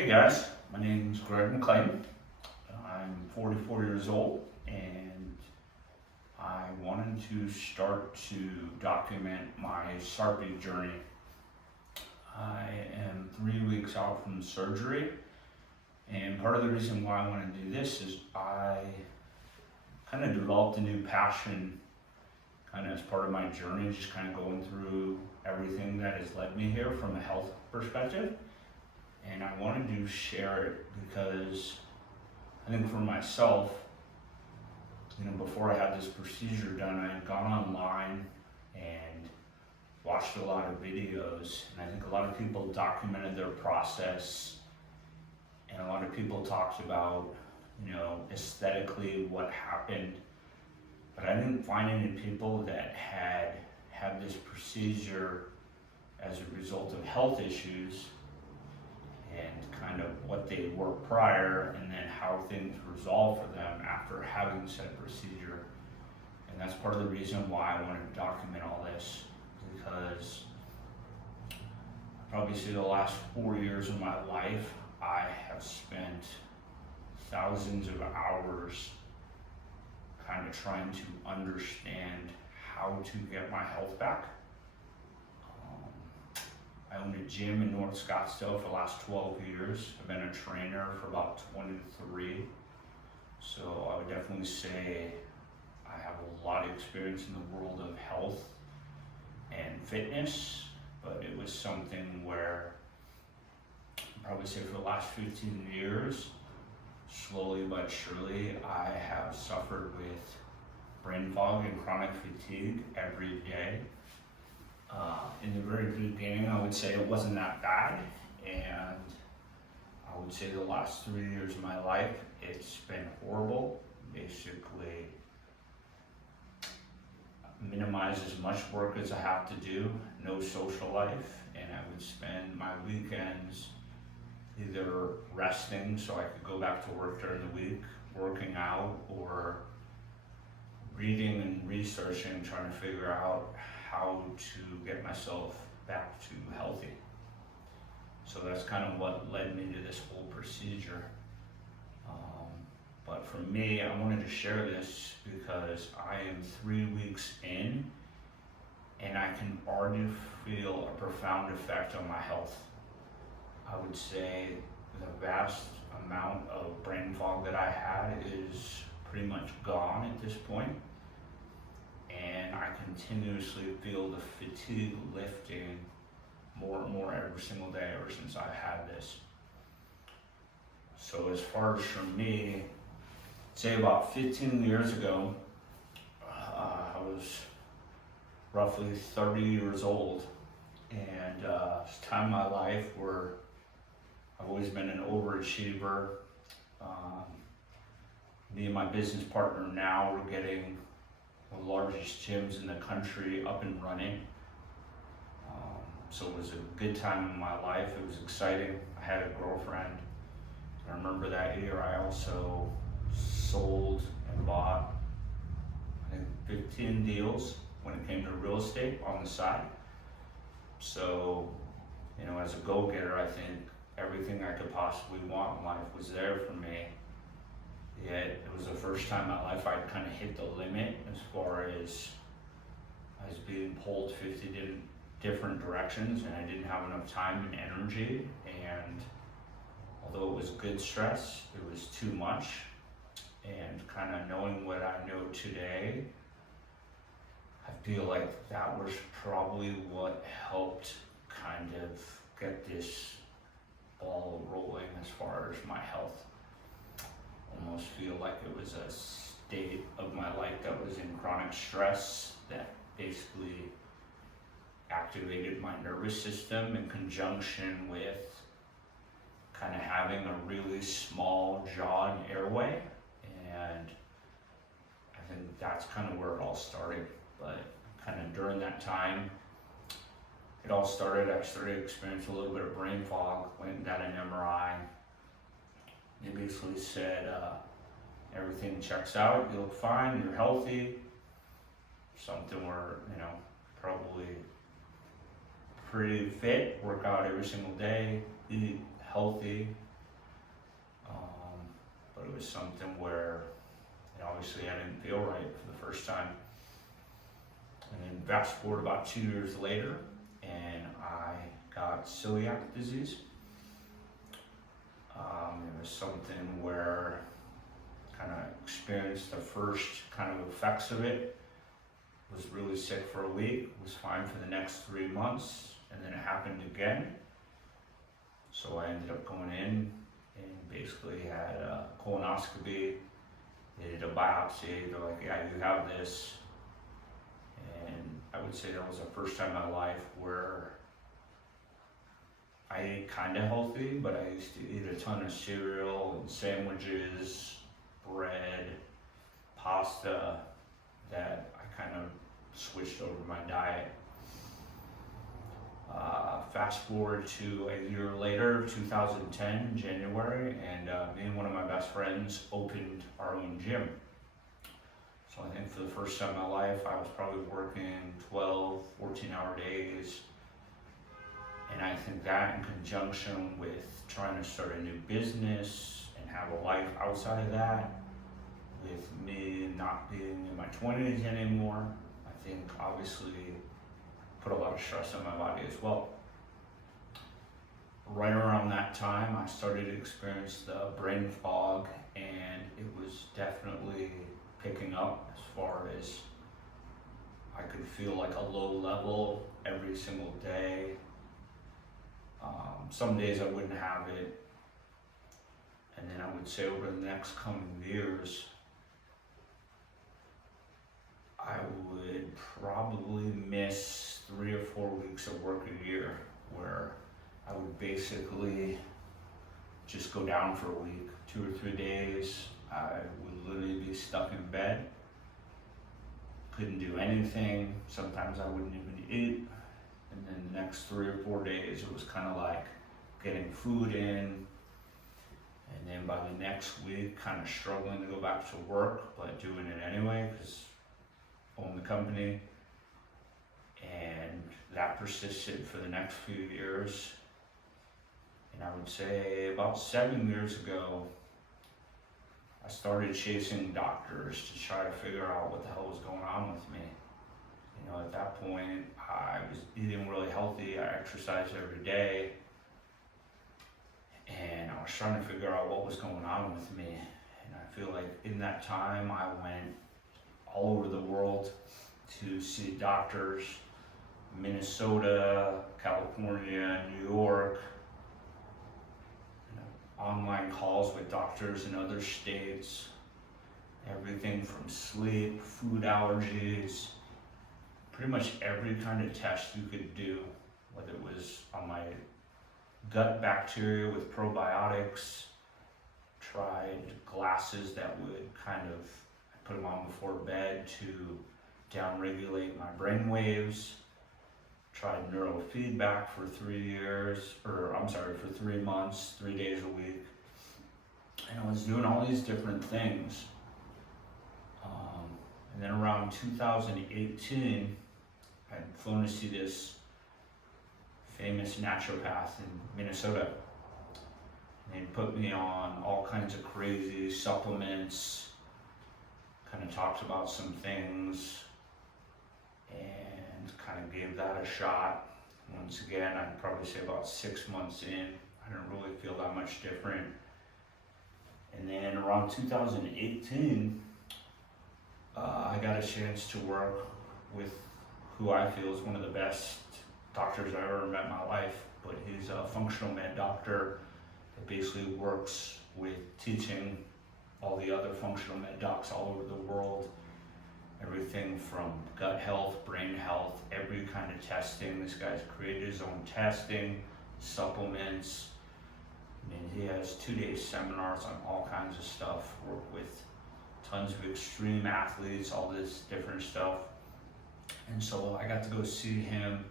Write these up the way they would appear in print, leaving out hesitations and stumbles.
Hey guys, my name is Greg McClain. I'm 44 years old and I wanted to start to document my Sarpe journey. I am 3 weeks out from surgery, and part of the reason why I want to do this is I kind of developed a new passion kind of as part of my journey, just kind of going through everything that has led me here from a health perspective. And I wanted to share it because I think for myself, before I had this procedure done, I had gone online and watched a lot of videos, and I think a lot of people documented their process, and a lot of people talked about, aesthetically what happened, but I didn't find any people that had this procedure as a result of health issues and kind of what they were prior, and then how things resolved for them after having said procedure. And that's part of the reason why I wanted to document all this, because probably the last 4 years of my life, I have spent thousands of hours kind of trying to understand how to get my health back. I owned a gym in North Scottsdale for the last 12 years. I've been a trainer for about 23. So I would definitely say I have a lot of experience in the world of health and fitness, but it was something where I'd probably say for the last 15 years, slowly but surely, I have suffered with brain fog and chronic fatigue every day. In the very beginning, I would say it wasn't that bad, and I would say the last 3 years of my life, it's been horrible. Basically, minimize as much work as I have to do, no social life, and I would spend my weekends either resting so I could go back to work during the week, working out, or reading and researching, trying to figure out how to get myself back to healthy. So that's kind of what led me to this whole procedure. But for me, I wanted to share this because I am 3 weeks in and I can already feel a profound effect on my health. I would say the vast amount of brain fog that I had is pretty much gone at this point. And I continuously feel the fatigue lifting more and more every single day ever since I had this. So as far as for me, say about 15 years ago, I was roughly 30 years old, and it's a time in my life where I've always been an overachiever. Me and my business partner now, we're getting the largest gyms in the country up and running. So it was a good time in my life. It was exciting. I had a girlfriend. I remember that year I also sold and bought, I think, 15 deals when it came to real estate on the side. So, as a go-getter, I think everything I could possibly want in life was there for me. Yet it was the first time in my life I'd kind of hit the limit as far as I was being pulled 50 different directions, and I didn't have enough time and energy. And although it was good stress, it was too much. And kind of knowing what I know today, I feel like that was probably what helped kind of get this ball rolling as far as my health. Almost feel like it was a state of my life that was in chronic stress that basically activated my nervous system in conjunction with kind of having a really small jaw and airway. And I think that's kind of where it all started. But kind of during that time, it all started, I started experiencing a little bit of brain fog, went and got an MRI. They basically said, everything checks out, you look fine, you're healthy. Something where, probably pretty fit, work out every single day, eat healthy, but it was something where obviously I didn't feel right for the first time. And then fast forward about 2 years later, and I got celiac disease. It was something where I kind of experienced the first kind of effects of it. Was really sick for a week, was fine for the next 3 months, and then it happened again. So I ended up going in and basically had a colonoscopy. They did a biopsy. They're like, yeah, you have this. And I would say that was the first time in my life where I ate kind of healthy, but I used to eat a ton of cereal and sandwiches, bread, pasta, that I kind of switched over my diet. Fast forward to a year later, 2010, January, and me and one of my best friends opened our own gym. So I think for the first time in my life, I was probably working 12, 14-hour days. And I think that in conjunction with trying to start a new business and have a life outside of that, with me not being in my 20s anymore, I think obviously put a lot of stress on my body as well. Right around that time, I started to experience the brain fog, and it was definitely picking up as far as I could feel like a low level every single day. Some days I wouldn't have it, and then I would say over the next coming years, I would probably miss 3 or 4 weeks of work a year, where I would basically just go down for a week, 2 or 3 days. I would literally be stuck in bed, couldn't do anything. Sometimes I wouldn't even eat. And then the next 3 or 4 days, it was kind of like getting food in. And then by the next week, kind of struggling to go back to work, but doing it anyway, because I own the company. And that persisted for the next few years. And I would say about 7 years ago, I started chasing doctors to try to figure out what the hell was going on with me. You know, at that point, I was eating really healthy. I exercised every day. And I was trying to figure out what was going on with me. And I feel like in that time, I went all over the world to see doctors, Minnesota, California, New York, online calls with doctors in other states, everything from sleep, food allergies, pretty much every kind of test you could do, whether it was on my gut bacteria with probiotics, tried glasses that would kind of, I put them on before bed to downregulate my brain waves, tried neurofeedback for 3 months, 3 days a week. And I was doing all these different things. And then around 2018, I'd flown to see this famous naturopath in Minnesota. And they put me on all kinds of crazy supplements, kind of talked about some things, and kind of gave that a shot. Once again, I'd probably say about 6 months in, I didn't really feel that much different. And then around 2018, I got a chance to work with who I feel is one of the best doctors I've ever met in my life, but he's a functional med doctor that basically works with teaching all the other functional med docs all over the world, everything from gut health, brain health, every kind of testing. This guy's created his own testing, supplements. I mean, he has 2-day seminars on all kinds of stuff, work with tons of extreme athletes, all this different stuff. And so I got to go see him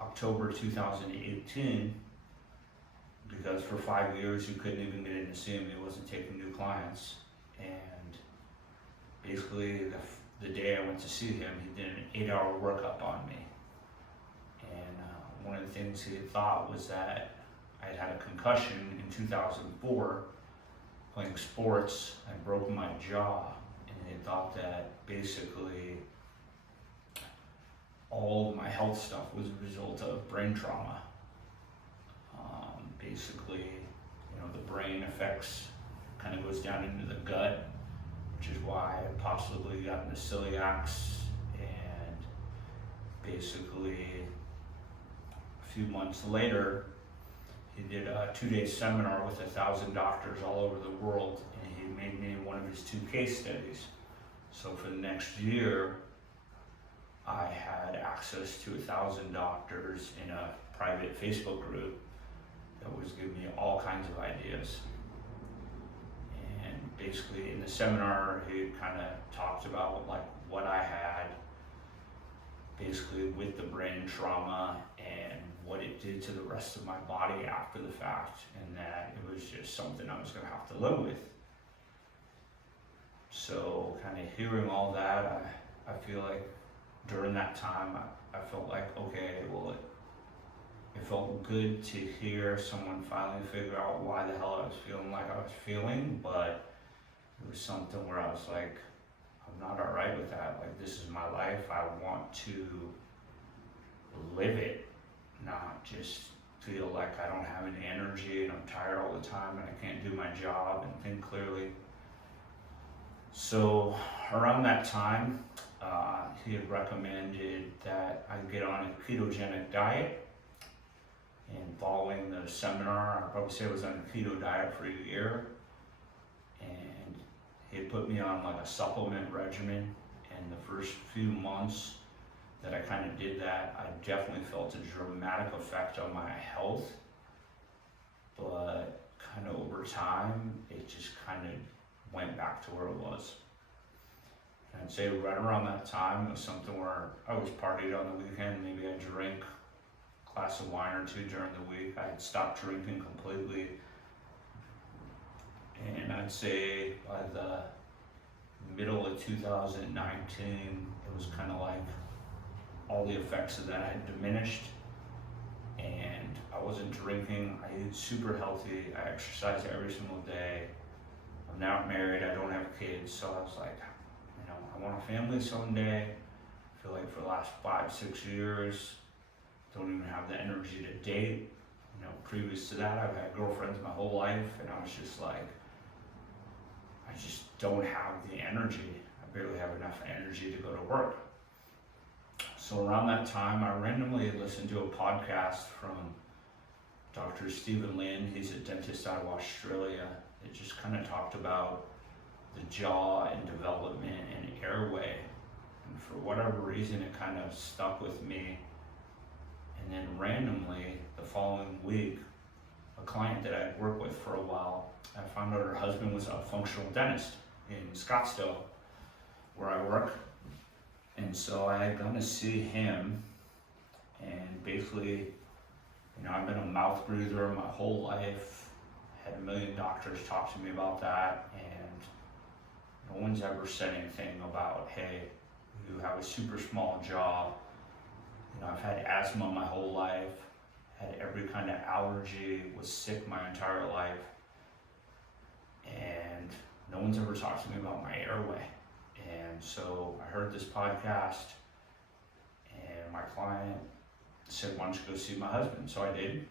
October 2018, because for 5 years you couldn't even get in to see him. He wasn't taking new clients. And basically the day I went to see him, he did an 8-hour workup on me. And one of the things he had thought was that I had had a concussion in 2004, playing sports. I broke my jaw, and they thought that basically all of my health stuff was a result of brain trauma. Basically, the brain affects, kind of goes down into the gut, which is why I possibly got into celiacs. And basically, a few months later, he did a 2-day seminar with 1,000 doctors all over the world, and he made me one of his 2 case studies. So for the next year, I had access to 1,000 doctors in a private Facebook group that was giving me all kinds of ideas. And basically in the seminar, he kind of talked about like what I had basically with the brain trauma and what it did to the rest of my body after the fact, and that it was just something I was going to have to live with. So kind of hearing all that, I feel like during that time, I felt like, okay, well, it felt good to hear someone finally figure out why the hell I was feeling like I was feeling, but it was something where I was like, I'm not all right with that. Like, this is my life. I want to live it, not just feel like I don't have any energy and I'm tired all the time and I can't do my job and think clearly. So around that time, he had recommended that I get on a ketogenic diet. And following the seminar, I'd probably say I was on a keto diet for a year. And he had put me on like a supplement regimen. And the first few months that I kind of did that, I definitely felt a dramatic effect on my health. But kind of over time, it just kind of went back to where it was. And I'd say right around that time, it was something where I was partied on the weekend. Maybe I drank a glass of wine or 2 during the week. I had stopped drinking completely. And I'd say by the middle of 2019, it was kind of like all the effects of that had diminished. And I wasn't drinking. I ate super healthy. I exercised every single day. I'm not married. I don't have kids. So I was like, I want a family someday. I feel like for the last 5-6 years, don't even have the energy to date. Previous to that, I've had girlfriends my whole life, and I was just like, I just don't have the energy. I barely have enough energy to go to work. So around that time, I randomly listened to a podcast from Dr. Stephen Lin. He's a dentist out of Australia. It just kind of talked about the jaw and development and airway. And for whatever reason, it kind of stuck with me. And then randomly, the following week, a client that I had worked with for a while, I found out her husband was a functional dentist in Scottsdale, where I work. And so I had gone to see him, and basically, I've been a mouth breather my whole life, had a million doctors talk to me about that, and no one's ever said anything about, hey, you have a super small jaw. I've had asthma my whole life, had every kind of allergy, was sick my entire life, and no one's ever talked to me about my airway. And so I heard this podcast, and my client said, why don't you go see my husband? So I did.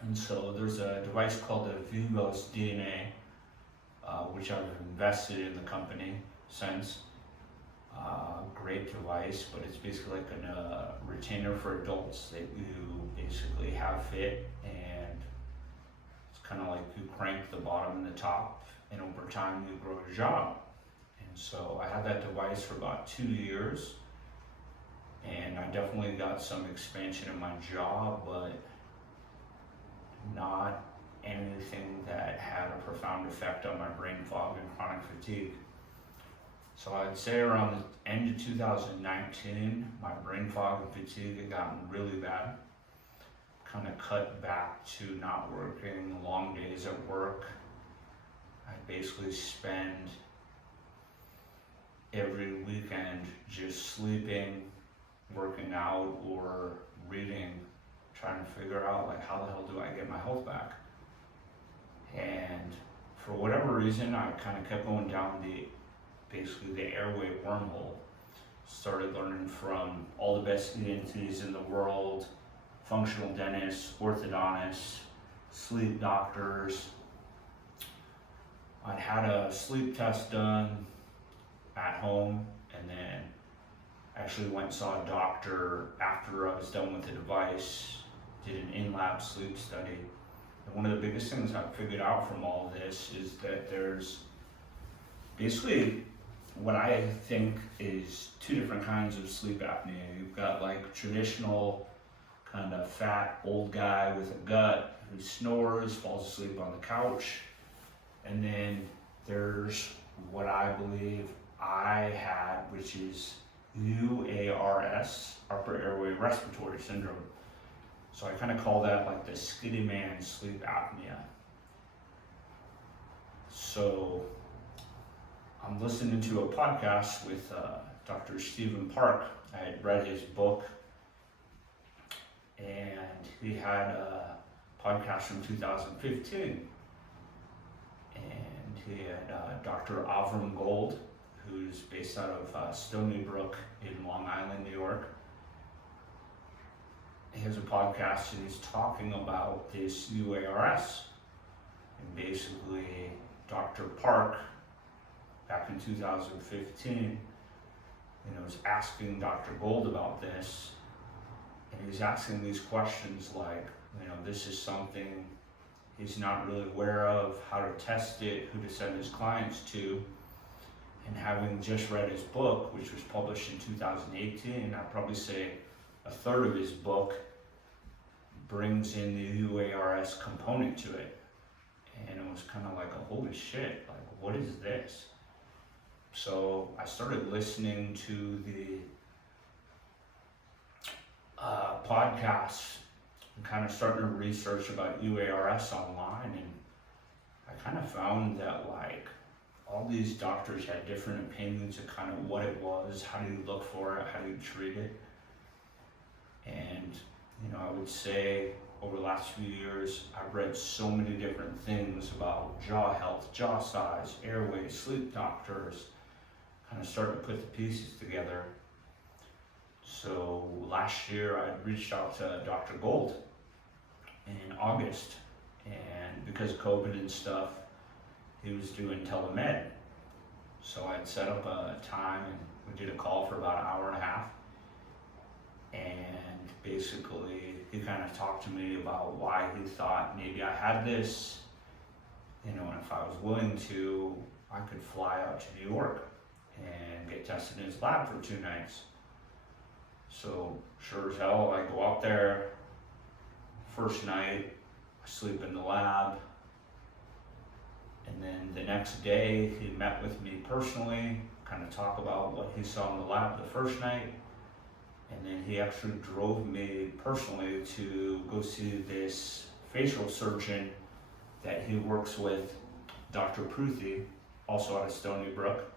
And so there's a device called the Vivos DNA, which I've invested in the company since. Great device, but it's basically like a retainer for adults that you basically have fit, and it's kind of like you crank the bottom and the top, and over time you grow your jaw. And so I had that device for about 2 years, and I definitely got some expansion in my jaw, but not anything that had a profound effect on my brain fog and chronic fatigue. So I'd say around the end of 2019, my brain fog and fatigue had gotten really bad. Kind of cut back to not working long days at work. I basically spend every weekend just sleeping, working out, or reading, trying to figure out like how the hell do I get my health back. And for whatever reason, I kind of kept going down basically the airway wormhole. Started learning from all the best ENTs in the world, functional dentists, orthodontists, sleep doctors. I'd had a sleep test done at home, and then actually went and saw a doctor after I was done with the device, did an in-lab sleep study. And one of the biggest things I figured out from all this is that there's basically what I think is two different kinds of sleep apnea. You've got like traditional kind of fat old guy with a gut who snores, falls asleep on the couch. And then there's what I believe I had, which is UARS, upper airway respiratory syndrome. So I kind of call that like the skinny man sleep apnea. So I'm listening to a podcast with Dr. Stephen Park. I had read his book, and he had a podcast from 2015. And he had Dr. Avram Gold, who's based out of Stony Brook in Long Island, New York. He has a podcast and he's talking about this UARS. And basically, Dr. Park, back in 2015, was asking Dr. Gold about this. And he's asking these questions like, this is something he's not really aware of, how to test it, who to send his clients to. And having just read his book, which was published in 2018, I'd probably say a third of his book brings in the UARS component to it. And it was kind of like, holy shit, like, what is this? So I started listening to the podcasts and kind of starting to research about UARS online. And I kind of found that like all these doctors had different opinions of kind of what it was, how do you look for it, how do you treat it. And I would say over the last few years, I've read so many different things about jaw health, jaw size, airways, sleep doctors, kind of starting to put the pieces together. So last year I reached out to Dr. Gold in August, and because of COVID and stuff, he was doing telemed. So I'd set up a time and we did a call for about an hour and a half. And basically he kind of talked to me about why he thought maybe I had this, and if I was willing to, I could fly out to New York and get tested in his lab for 2 nights. So sure as hell, I go out there. First night, I sleep in the lab. And then the next day, he met with me personally, kind of talk about what he saw in the lab the first night. And then he actually drove me personally to go see this facial surgeon that he works with, Dr. Pruthi, also out of Stony Brook.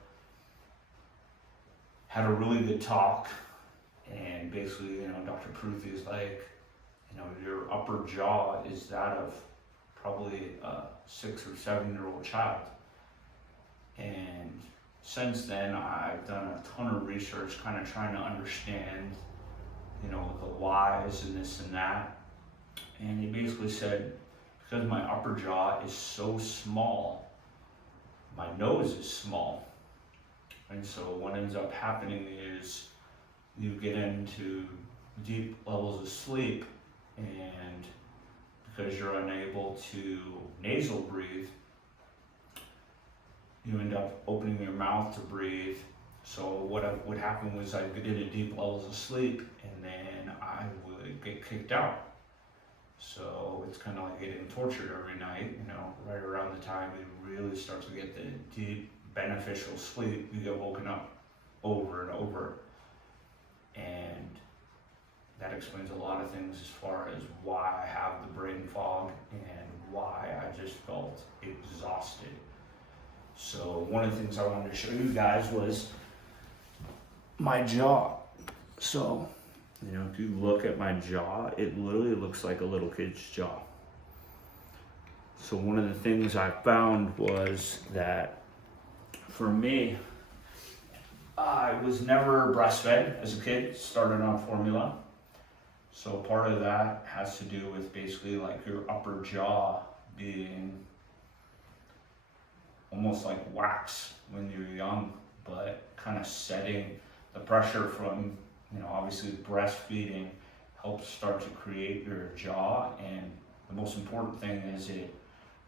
Had a really good talk, and basically, Dr. Pruthi is like, your upper jaw is that of probably a 6 or 7 year old child. And since then, I've done a ton of research, kind of trying to understand, the whys and this and that. And he basically said, because my upper jaw is so small, my nose is small. And so what ends up happening is you get into deep levels of sleep, and because you're unable to nasal breathe, you end up opening your mouth to breathe. So what would happen was I'd get into deep levels of sleep, and then I would get kicked out. So it's kind of like getting tortured every night, right around the time you really start to get the deep beneficial sleep, you get woken up over and over. And that explains a lot of things as far as why I have the brain fog and why I just felt exhausted. So one of the things I wanted to show you guys was my jaw. So, if you look at my jaw, it literally looks like a little kid's jaw. So one of the things I found was that for me, I was never breastfed as a kid, started on formula. So part of that has to do with basically like your upper jaw being almost like wax when you're young, but kind of setting the pressure from, obviously breastfeeding helps start to create your jaw. And the most important thing is it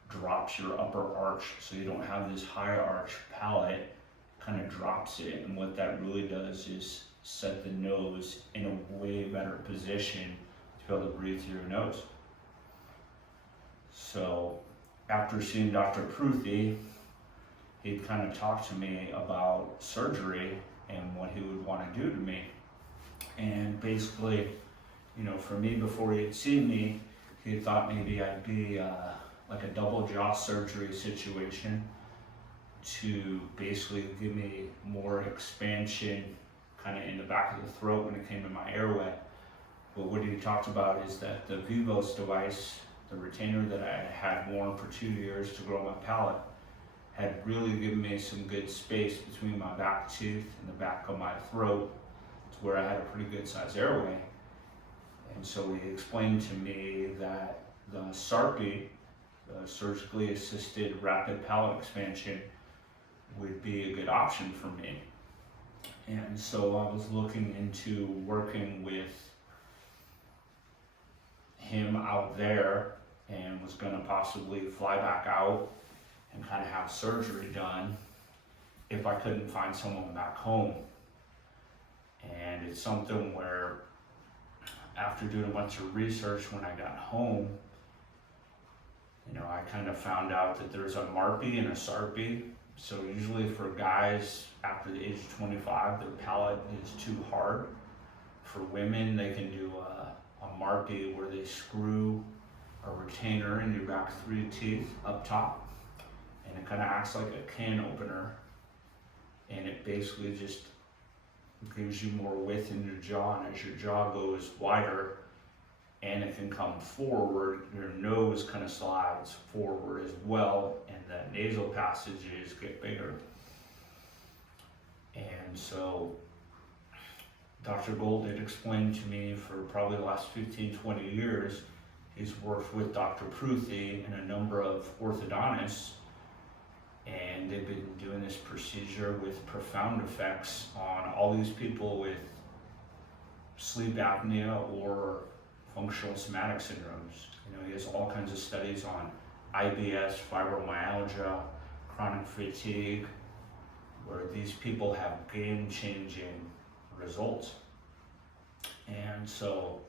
drops your upper arch, so you don't have this high arch palate, kind of drops it. And what that really does is set the nose in a way better position to be able to breathe through your nose. So after seeing Dr. Pruthi, he'd kind of talk to me about surgery and what he would want to do to me. And basically, for me, before he had seen me, he had thought maybe I'd be like a double jaw surgery situation to basically give me more expansion kind of in the back of the throat when it came to my airway. But what he talked about is that the Vivos device, the retainer that I had worn for 2 years to grow my palate, had really given me some good space between my back tooth and the back of my throat to where I had a pretty good sized airway. And so he explained to me that the Sarpe, the surgically assisted rapid palate expansion, would be a good option for me. And so I was looking into working with him out there and was going to possibly fly back out and kind of have surgery done if I couldn't find someone back home. And it's something where after doing a bunch of research when I got home, I kind of found out that there's a MARPE and a Sarpe. So usually for guys after the age of 25, their palate is too hard. For women, they can do a MARPE where they screw a retainer in your back 3 teeth up top, and it kind of acts like a can opener, and it basically just gives you more width in your jaw, and as your jaw goes wider and it can come forward, your nose kind of slides forward as well, and the nasal passages get bigger. And so Dr. Gold had explained to me for probably the last 15-20 years, he's worked with Dr. Pruthi and a number of orthodontists, and they've been doing this procedure with profound effects on all these people with sleep apnea or functional somatic syndromes. He has all kinds of studies on IBS, fibromyalgia, chronic fatigue, where these people have game-changing results. And so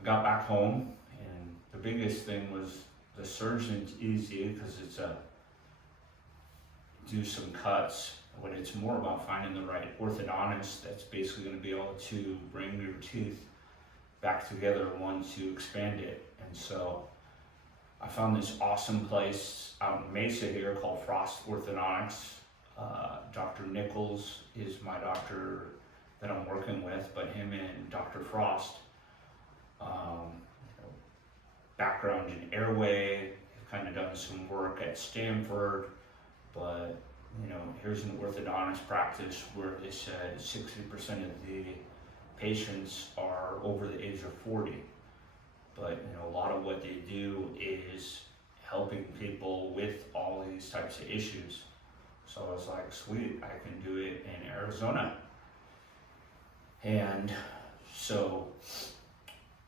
I got back home, and the biggest thing was the surgeon's easy because it's do some cuts, but it's more about finding the right orthodontist that's basically going to be able to bring your teeth back together once you expand it. And so I found this awesome place out in Mesa here called Frost Orthodontics. Dr. Nichols is my doctor that I'm working with, but him and Dr. Frost, background in Airway, kind of done some work at Stanford, but here's an orthodontist practice where they said 60% of the patients are over the age of 40. But a lot of what they do is helping people with all these types of issues. So I was like, sweet, I can do it in Arizona. And so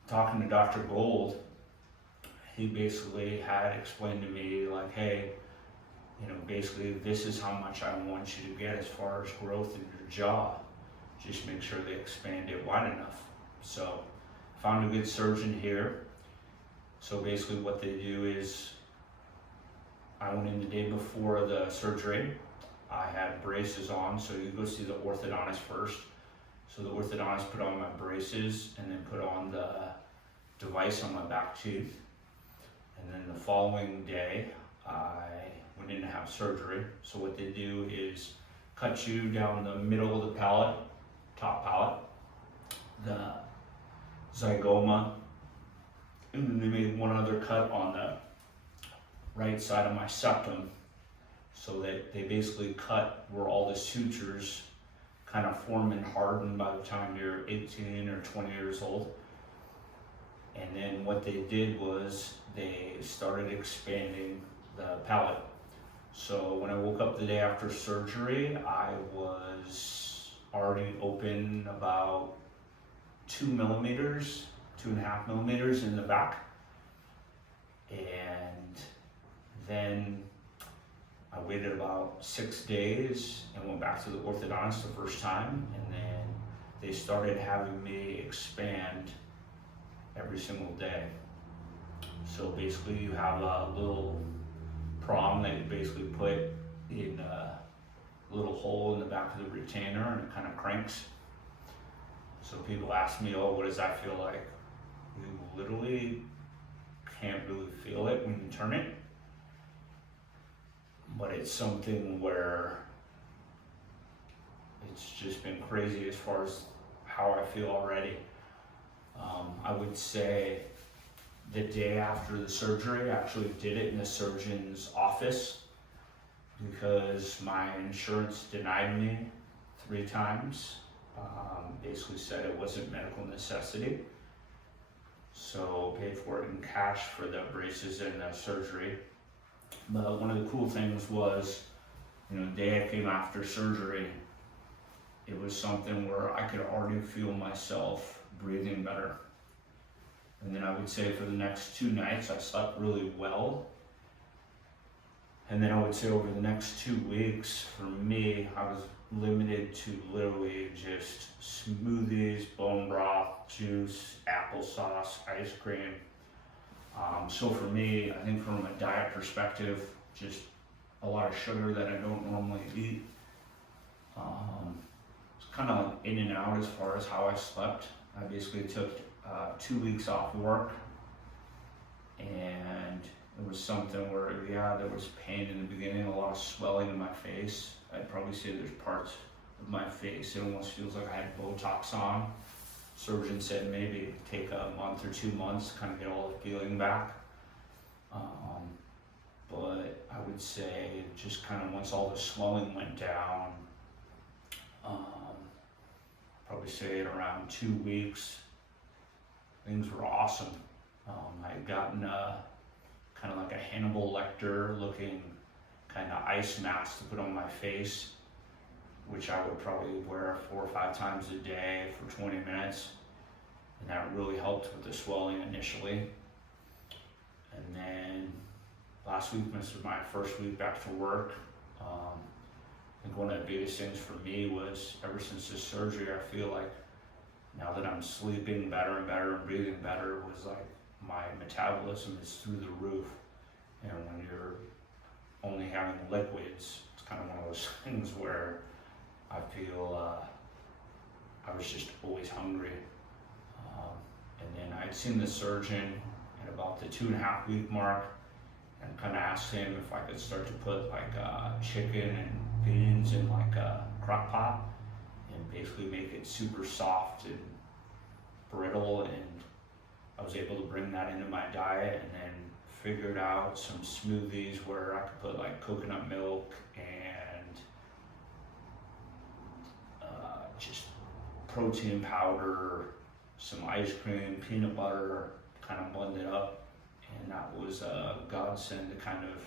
talking to Dr. Gold, he basically had explained to me like, hey, basically this is how much I want you to get as far as growth in your jaw. Just make sure they expand it wide enough. So found a good surgeon here. So basically what they do is, I went in the day before the surgery. I had braces on, so you go see the orthodontist first. So the orthodontist put on my braces and then put on the device on my back tooth. And then the following day, I went in to have surgery. So what they do is cut you down the middle of the palate, top palate, the zygoma, and then they made one other cut on the right side of my septum. So that they basically cut where all the sutures kind of form and harden by the time you're 18 or 20 years old. And then what they did was they started expanding the palate. So when I woke up the day after surgery, I was already open about 2.5 millimeters in the back. And then I waited about 6 days and went back to the orthodontist the first time, and then they started having me expand every single day. So basically you have a little prong that you basically put in a little hole in the back of the retainer, and it kind of cranks. So people ask me, oh, what does that feel like? You literally can't really feel it when you turn it. But it's something where it's just been crazy as far as how I feel already. I would say the day after the surgery, I actually did it in the surgeon's office because my insurance denied me 3 times. Basically said it wasn't medical necessity. So paid for it in cash for the braces and the surgery. But one of the cool things was, the day I came after surgery, it was something where I could already feel myself breathing better. And then I would say for the next 2 nights, I slept really well. And then I would say over the next 2 weeks, for me, I was limited to literally just smoothies, bone broth, juice, applesauce, ice cream. So for me, I think from a diet perspective, just a lot of sugar that I don't normally eat. It's kind of like in and out as far as how I slept. I basically took 2 weeks off work, and it was something where, there was pain in the beginning, a lot of swelling in my face. I'd probably say there's parts of my face, it almost feels like I had Botox on. Surgeon said maybe take a month or 2 months to kind of get all the feeling back. But I would say just kind of once all the swelling went down, probably say at around 2 weeks, things were awesome. I had gotten kind of like a Hannibal Lecter looking kind of ice mask to put on my face, which I would probably wear 4 or 5 times a day for 20 minutes. And that really helped with the swelling initially. And then last week, this was my first week back to work. I think one of the biggest things for me was ever since this surgery, I feel like now that I'm sleeping better and better and breathing better, was like my metabolism is through the roof. And when you're only having liquids, it's kind of one of those things where I feel I was just always hungry. And then I'd seen the surgeon at about the 2.5 week mark and kind of asked him if I could start to put like chicken and beans in like a crock pot and basically make it super soft and brittle. And I was able to bring that into my diet, and then figured out some smoothies where I could put like coconut milk and just protein powder, some ice cream, peanut butter, kind of blend it up. And that was a godsend to kind of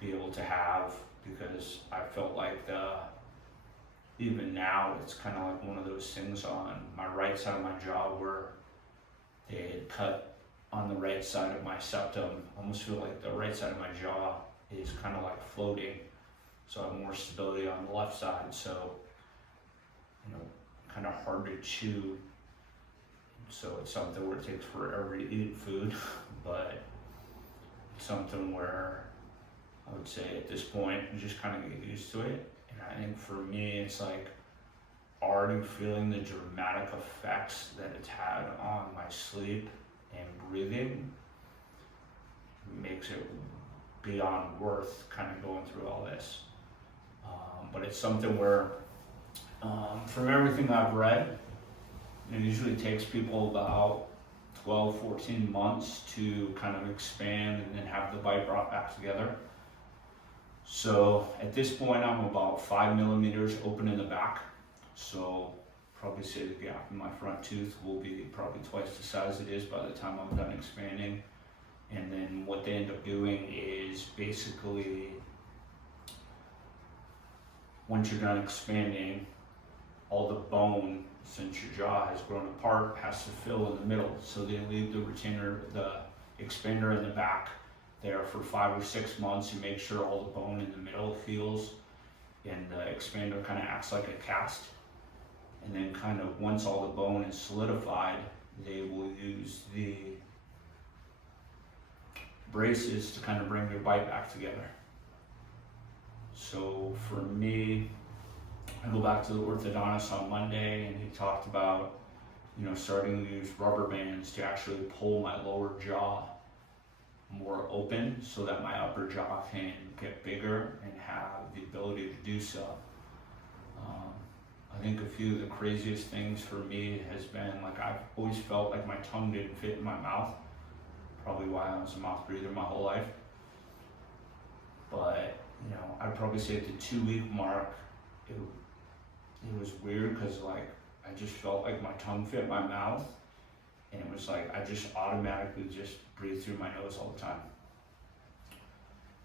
be able to have, because I felt like even now it's kind of like one of those things on my right side of my jaw where they had cut on the right side of my septum. I almost feel like the right side of my jaw is kind of like floating, so I have more stability on the left side. So, kind of hard to chew. So it's something where it takes forever to eat food, but it's something where I would say at this point, you just kind of get used to it. And I think for me, it's like already feeling the dramatic effects that it's had on my sleep and breathing makes it beyond worth kind of going through all this. But it's something where, from everything I've read, it usually takes people about 12, 14 months to kind of expand and then have the bite brought back together. So at this point, I'm about 5 millimeters open in the back. So probably say the gap in my front tooth will be probably twice the size it is by the time I'm done expanding. And then what they end up doing is basically, once you're done expanding, all the bone, since your jaw has grown apart, has to fill in the middle. So they leave the retainer, the expander in the back there for 5 or 6 months and make sure all the bone in the middle heals, and the expander kind of acts like a cast. And then kind of once all the bone is solidified, they will use the braces to kind of bring your bite back together. So for me, I go back to the orthodontist on Monday, and he talked about, starting to use rubber bands to actually pull my lower jaw more open so that my upper jaw can get bigger and have the ability to do so. I think a few of the craziest things for me has been, like, I've always felt like my tongue didn't fit in my mouth, probably why I was a mouth breather my whole life. But, I'd probably say at the 2-week mark, it was weird because, like, I just felt like my tongue fit my mouth, and it was like I just automatically just breathe through my nose all the time.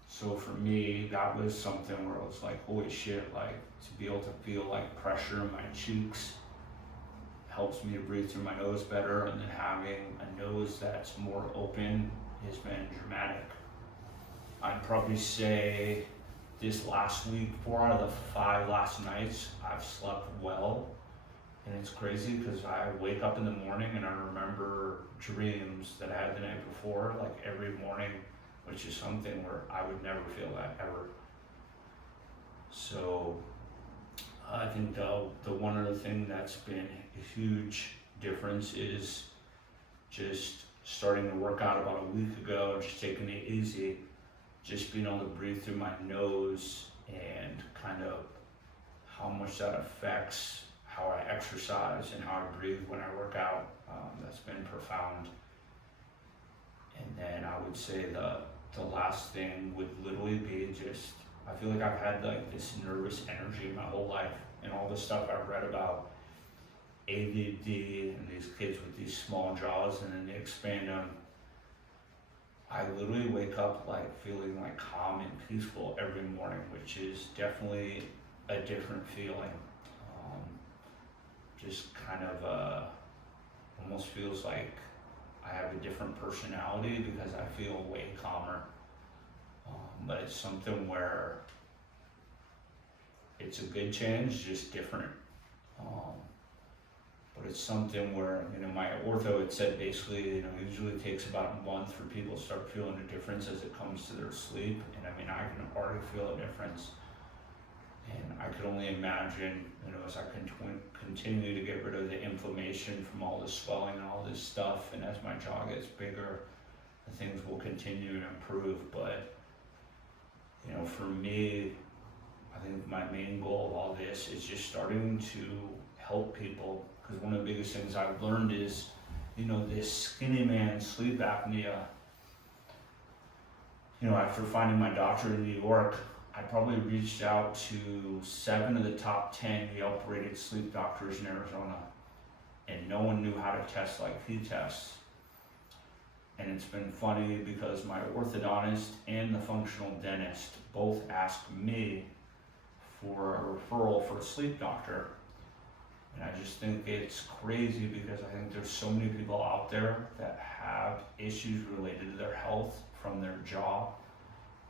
So for me, that was something where it was like, holy shit, like, to be able to feel like pressure in my cheeks helps me to breathe through my nose better, and then having a nose that's more open has been dramatic. I'd probably say this last week, 4 out of the 5 last nights, I've slept well. And it's crazy because I wake up in the morning and I remember dreams that I had the night before, like every morning, which is something where I would never feel that ever. So I think the one other thing that's been a huge difference is just starting to work out about a week ago, just taking it easy, just being able to breathe through my nose, and kind of how much that affects how I exercise and how I breathe when I work out. That's been profound. And then I would say the last thing would literally be just, I feel like I've had like this nervous energy my whole life, and all the stuff I've read about ADD and these kids with these small jaws and then they expand them. I literally wake up like feeling like calm and peaceful every morning, which is definitely a different feeling. Just kind of almost feels like I have a different personality because I feel way calmer. But it's something where it's a good change, just different. But it's something where, my ortho had said basically, usually it takes about a month for people to start feeling a difference as it comes to their sleep. And I can already feel a difference. And I could only imagine, as I continue to get rid of the inflammation from all the swelling and all this stuff, and as my jaw gets bigger, things will continue to improve. But, for me, I think my main goal of all this is just starting to help people. Because one of the biggest things I've learned is, this skinny man sleep apnea. After finding my doctor in New York, I probably reached out to 7 of the top 10 Yelp-rated sleep doctors in Arizona, and no one knew how to test like he tests. And it's been funny because my orthodontist and the functional dentist both asked me for a referral for a sleep doctor. And I just think it's crazy because I think there's so many people out there that have issues related to their health from their jaw.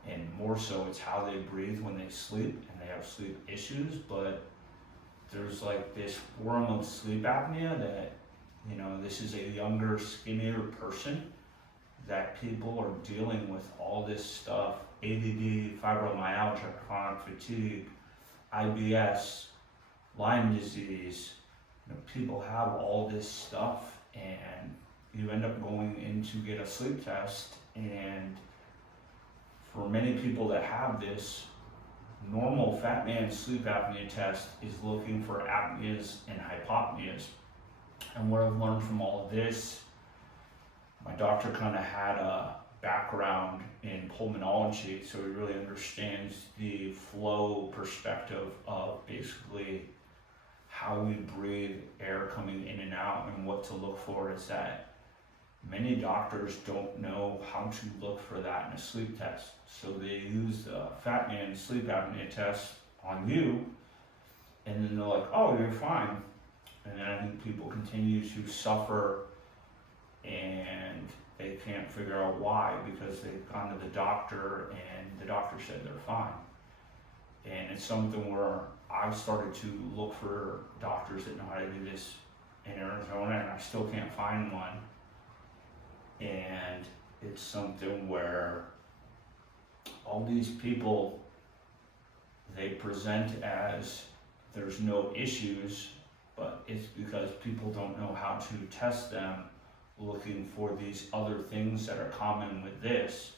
And more so, it's how they breathe when they sleep, and they have sleep issues. But there's like this form of sleep apnea that, this is a younger, skinnier person that people are dealing with all this stuff: ADD, fibromyalgia, chronic fatigue, IBS, Lyme disease. People have all this stuff, and you end up going in to get a sleep test, and for many people that have this, normal fat man sleep apnea test is looking for apneas and hypopneas. And what I've learned from all of this My doctor kind of had a background in pulmonology, so he really understands the flow perspective of basically how we breathe air coming in and out, and what to look for is that many doctors don't know how to look for that in a sleep test. So they use the Fat Man sleep apnea test on you, and then they're like, oh, you're fine. And then I think people continue to suffer and they can't figure out why, because they've gone to the doctor and the doctor said they're fine. And it's something where I've started to look for doctors that know how to do this in Arizona, and I still can't find one. And it's something where all these people, they present as there's no issues, but it's because people don't know how to test them, looking for these other things that are common with this.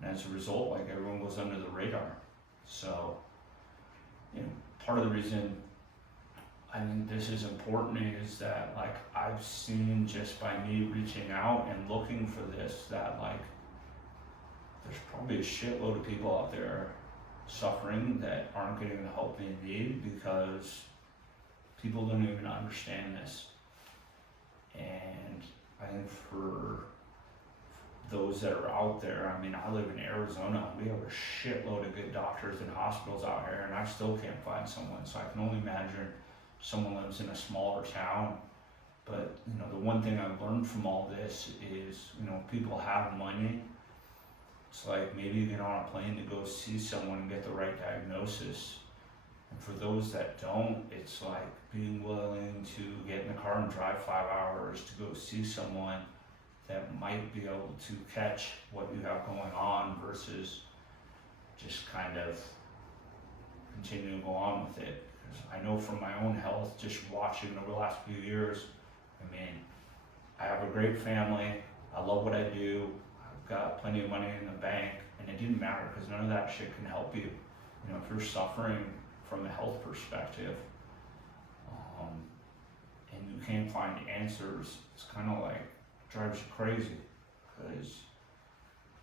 And as a result, like, everyone goes under the radar. So, you know, part of the reason I think this is important is that, like, I've seen just by me reaching out and looking for this, that, like, there's probably a shitload of people out there suffering that aren't getting the help they need because people don't even understand this. And I think for those that are out there, I mean, I live in Arizona, we have a shitload of good doctors and hospitals out here, and I still can't find someone. So I can only imagine someone lives in a smaller town. But, you know, the one thing I've learned from all this is, you know, people have money. It's like, maybe you get on a plane to go see someone and get the right diagnosis. And for those that don't, it's like being willing to get in the car and drive 5 hours to go see someone that might be able to catch what you have going on, versus just kind of continuing to go on with it. Because I know from my own health, just watching over the last few years, I mean, I have a great family, I love what I do, I've got plenty of money in the bank, and it didn't matter because none of that shit can help you. You know, if you're suffering from a health perspective, and you can't find answers, it's kind of like drives you crazy, because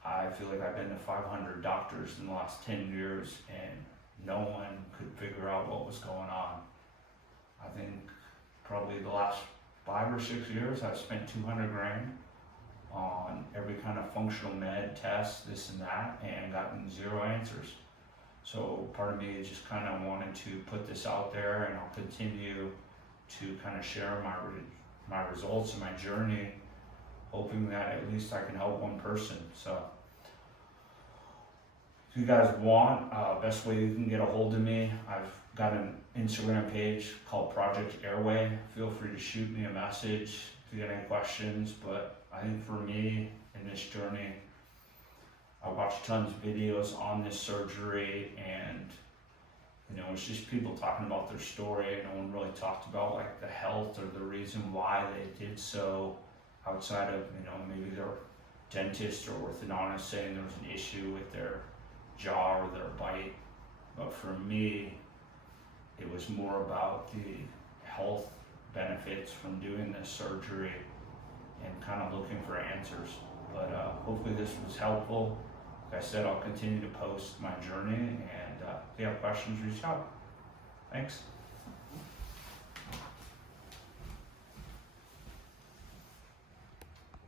I feel like I've been to 500 doctors in the last 10 years and no one could figure out what was going on. I think probably the last 5 or 6 years I've spent 200 grand on every kind of functional med test, this and that, and gotten zero answers. So part of me just kind of wanted to put this out there, and I'll continue to kind of share my results and my journey, hoping that at least I can help one person. So if you guys want, best way you can get a hold of me, I've got an Instagram page called Project Airway. Feel free to shoot me a message if you got any questions. But I think for me in this journey, I watched tons of videos on this surgery, and you know, it's just people talking about their story. No one really talked about like the health or the reason why they did so, outside of, you know, maybe their dentist or orthodontist saying there was an issue with their jaw or their bite. But for me, it was more about the health benefits from doing this surgery and kind of looking for answers. But hopefully this was helpful. Like I said, I'll continue to post my journey, and if you have questions, reach out. Thanks.